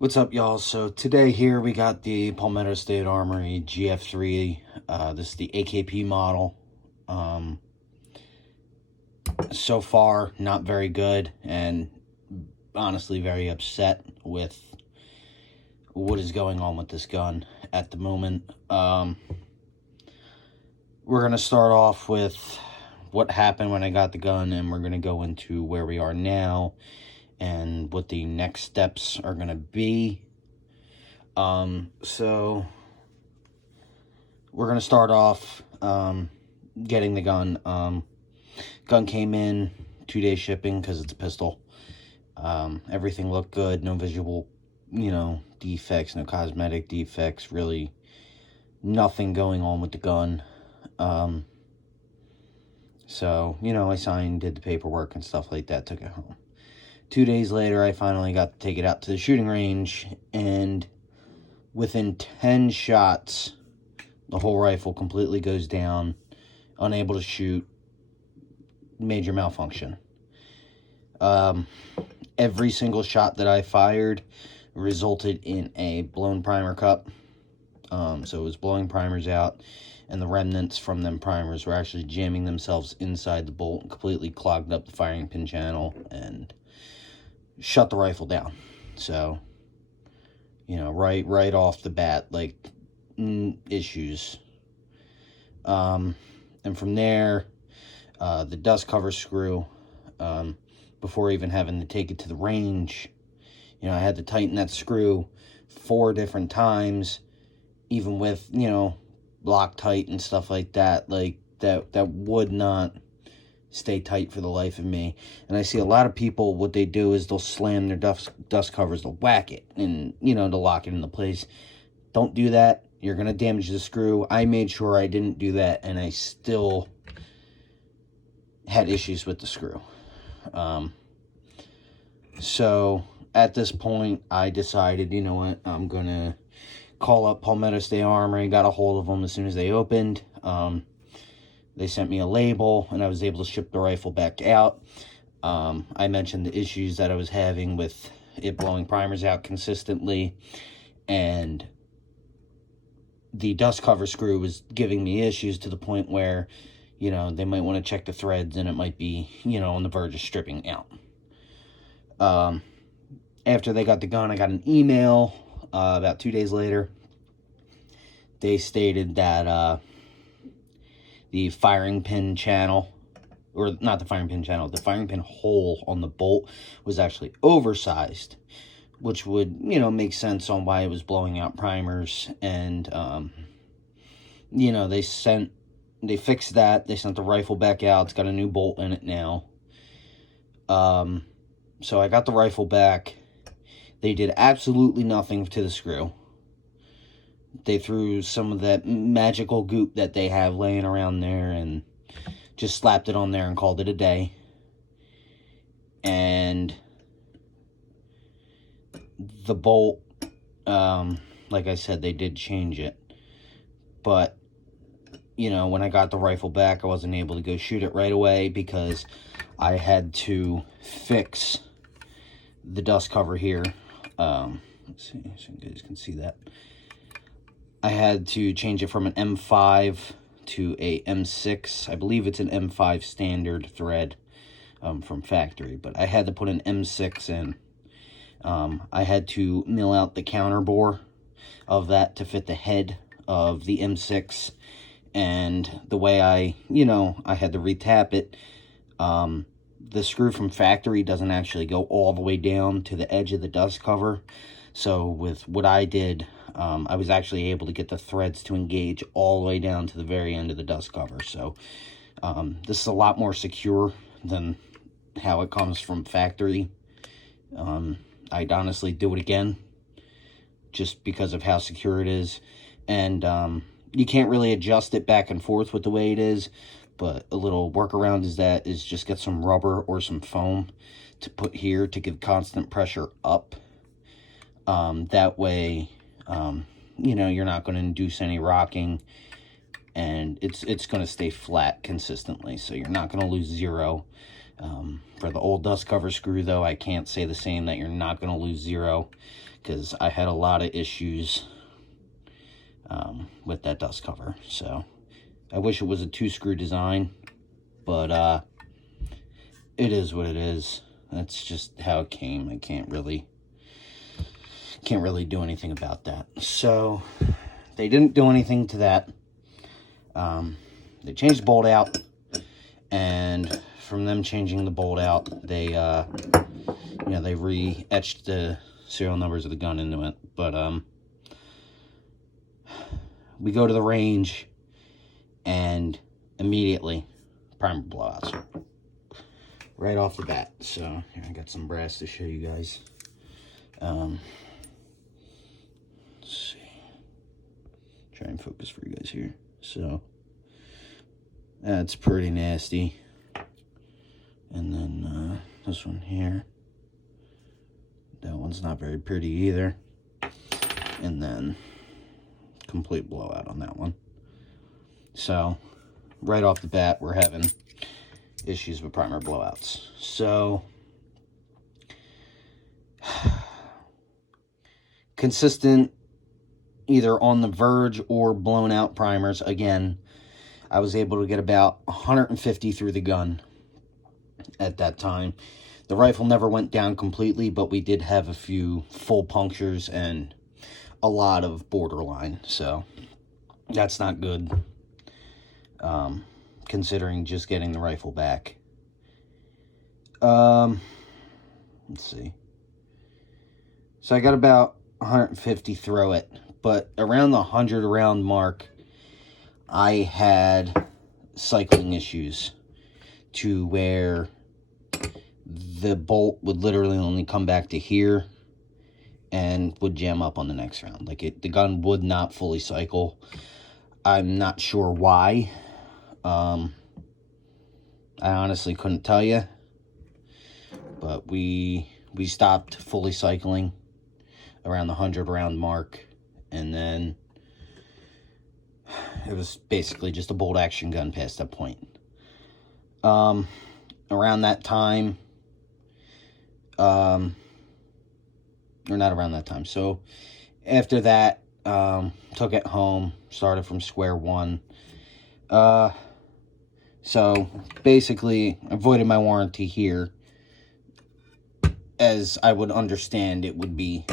What's up, y'all? So today here we got the Palmetto State Armory GF3. This is the AKP model. So far, not very good, and honestly very upset with what is going on with this gun at the moment. We're going to start off with what happened when I got the gun, and we're going to go into where we are now and what the next steps are going to be. So we're going to start off, getting the gun. Gun came in 2-day shipping because it's a pistol. Everything looked good. No visual, defects, no cosmetic defects, really nothing going on with the gun. So, I signed, did the paperwork and stuff like that, took it home. 2 days later, I finally got to take it out to the shooting range, and within 10 shots, the whole rifle completely goes down, unable to shoot, major malfunction. Every single shot that I fired resulted in a blown primer cup. So it was blowing primers out, and the remnants from them primers were actually jamming themselves inside the bolt and completely clogged up the firing pin channel and shut the rifle down. So, right off the bat, issues. And from there, the dust cover screw, before even having to take it to the range, I had to tighten that screw 4 different times, even with, Loctite and stuff like that. That would not stay tight for the life of me. And I see a lot of people, what they do is they'll slam their dust covers, they'll whack it, and, to lock it into place. Don't do that. You're going to damage the screw. I made sure I didn't do that, and I still had issues with the screw. So at this point, I decided, you know what, I'm going to call up Palmetto State Armory. Got a hold of them as soon as they opened. They sent me a label, and I was able to ship the rifle back out. I mentioned the issues that I was having with it blowing primers out consistently, and the dust cover screw was giving me issues to the point where, they might want to check the threads, and it might be, on the verge of stripping out. After they got the gun, I got an email about 2 days later. They stated that the firing pin channel, or not the firing pin channel, the firing pin hole on the bolt was actually oversized, which would, make sense on why it was blowing out primers. And, they fixed that. They sent the rifle back out. It's got a new bolt in it now. So I got the rifle back. They did absolutely nothing to the screw. They threw some of that magical goop that they have laying around there and just slapped it on there and called it a day. And the bolt, like I said, they did change it. But, when I got the rifle back, I wasn't able to go shoot it right away because I had to fix the dust cover here. Let's see so you guys can see that. I had to change it from an M5 to a M6. I believe it's an M5 standard thread from factory, but I had to put an M6 in. I had to mill out the counter bore of that to fit the head of the M6, and the way I had to retap it. The screw from factory doesn't actually go all the way down to the edge of the dust cover. So with what I did, I was actually able to get the threads to engage all the way down to the very end of the dust cover. So this is a lot more secure than how it comes from factory. I'd honestly do it again just because of how secure it is. And you can't really adjust it back and forth with the way it is. But a little workaround is just get some rubber or some foam to put here to give constant pressure up. That way, you're not going to induce any rocking, and it's going to stay flat consistently. So you're not going to lose zero. For the old dust cover screw, though, I can't say the same, that you're not going to lose zero, because I had a lot of issues with that dust cover. So I wish it was a 2-screw design, but it is what it is. That's just how it came. I can't really do anything about that. So they didn't do anything to that. They changed the bolt out, and from them changing the bolt out, they they re-etched the serial numbers of the gun into it. But we go to the range, and immediately primer blowouts right off the bat. So here, I got some brass to show you guys. Let's see, try and focus for you guys here. So that's pretty nasty. And then this one here, that one's not very pretty either. And then complete blowout on that one. So right off the bat, we're having issues with primer blowouts. So consistent, either on the verge or blown out primers. Again, I was able to get about 150 through the gun at that time. The rifle never went down completely, but we did have a few full punctures and a lot of borderline. So that's not good, considering just getting the rifle back. Let's see. So I got about 150 throw it, but around the 100 round mark, I had cycling issues to where the bolt would literally only come back to here and would jam up on the next round. Like, the gun would not fully cycle. I'm not sure why. I honestly couldn't tell you, but we stopped fully cycling around the 100 round mark, and then it was basically just a bolt action gun past that point. Around that time, or not around that time, so after that, took it home, started from square one. So basically avoided my warranty here, as I would understand it would be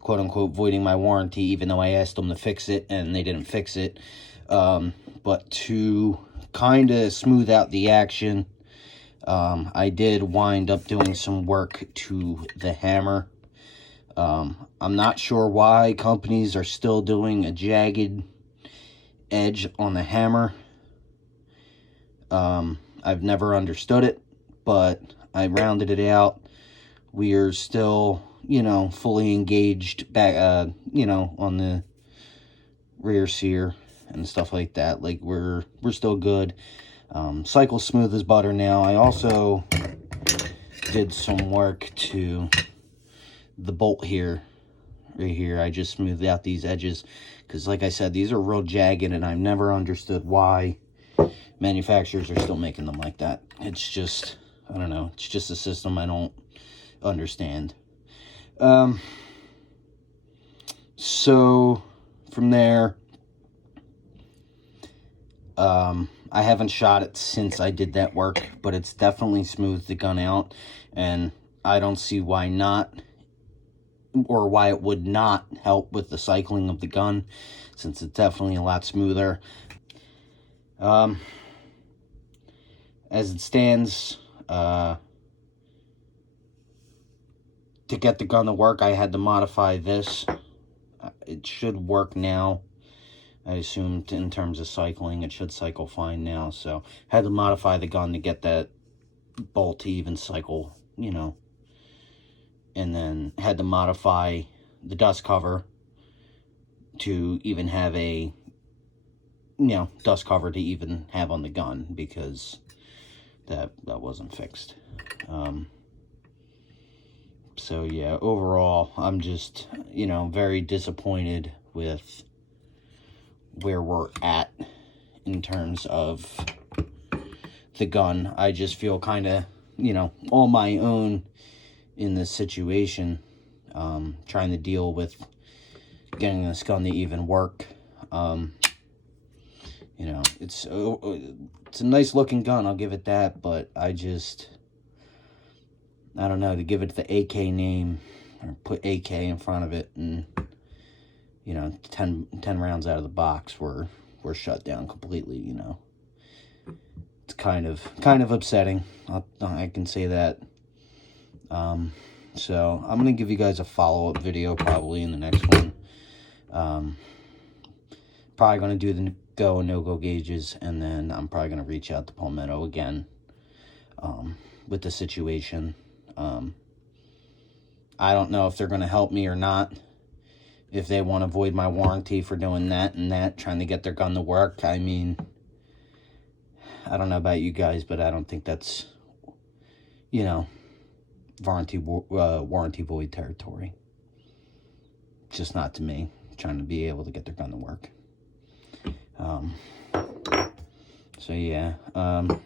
quote-unquote voiding my warranty, even though I asked them to fix it and they didn't fix it. But to kind of smooth out the action, I did wind up doing some work to the hammer. I'm not sure why companies are still doing a jagged edge on the hammer. I've never understood it, but I rounded it out. We are still, fully engaged back, on the rear sear and stuff like that. Like, we're still good. Cycle smooth as butter now. I also did some work to the bolt here, right here. I just smoothed out these edges, because like I said, these are real jagged, and I've never understood why manufacturers are still making them like that. It's just, I don't know, it's just a system I don't understand. So from there, I haven't shot it since I did that work, but it's definitely smoothed the gun out, and I don't see why not, or why it would not help with the cycling of the gun, since it's definitely a lot smoother. As it stands, to get the gun to work, I had to modify this. It should work now. I assumed in terms of cycling, it should cycle fine now. So had to modify the gun to get that bolt to even cycle, and then had to modify the dust cover to even have a, dust cover to even have on the gun, because that wasn't fixed. So yeah, overall, I'm just, very disappointed with where we're at in terms of the gun. I just feel kind of, you know, on my own in this situation, trying to deal with getting this gun to even work. You know, it's a nice looking gun, I'll give it that, but I don't know, to give it the AK name, or put AK in front of it, and, you know, 10 rounds out of the box were shut down completely, you know. It's kind of upsetting, I can say that. So I'm going to give you guys a follow-up video probably in the next one. Probably going to do the go and no-go gauges, and then I'm probably going to reach out to Palmetto again with the situation. I don't know if they're going to help me or not. If they want to void my warranty for doing that and that, trying to get their gun to work. I mean, I don't know about you guys, but I don't think that's, you know, warranty void territory. Just not to me, trying to be able to get their gun to work. So yeah, and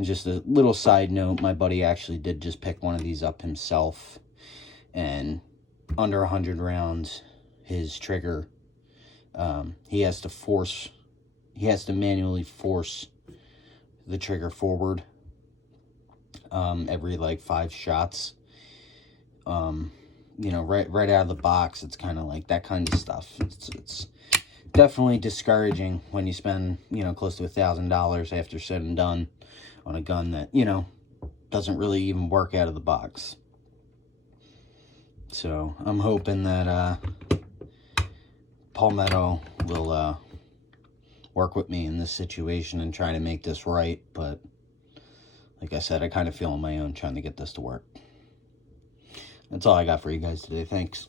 just a little side note, my buddy actually did just pick one of these up himself, and under 100 rounds, his trigger, he has to manually force the trigger forward every like 5 shots. You know, right out of the box, it's kind of like that kind of stuff. It's definitely discouraging when you spend, you know, close to $1,000 after said and done on a gun that, you know, doesn't really even work out of the box. So I'm hoping that Palmetto will work with me in this situation and try to make this right. But like I said, I kind of feel on my own trying to get this to work. That's all I got for you guys today. Thanks.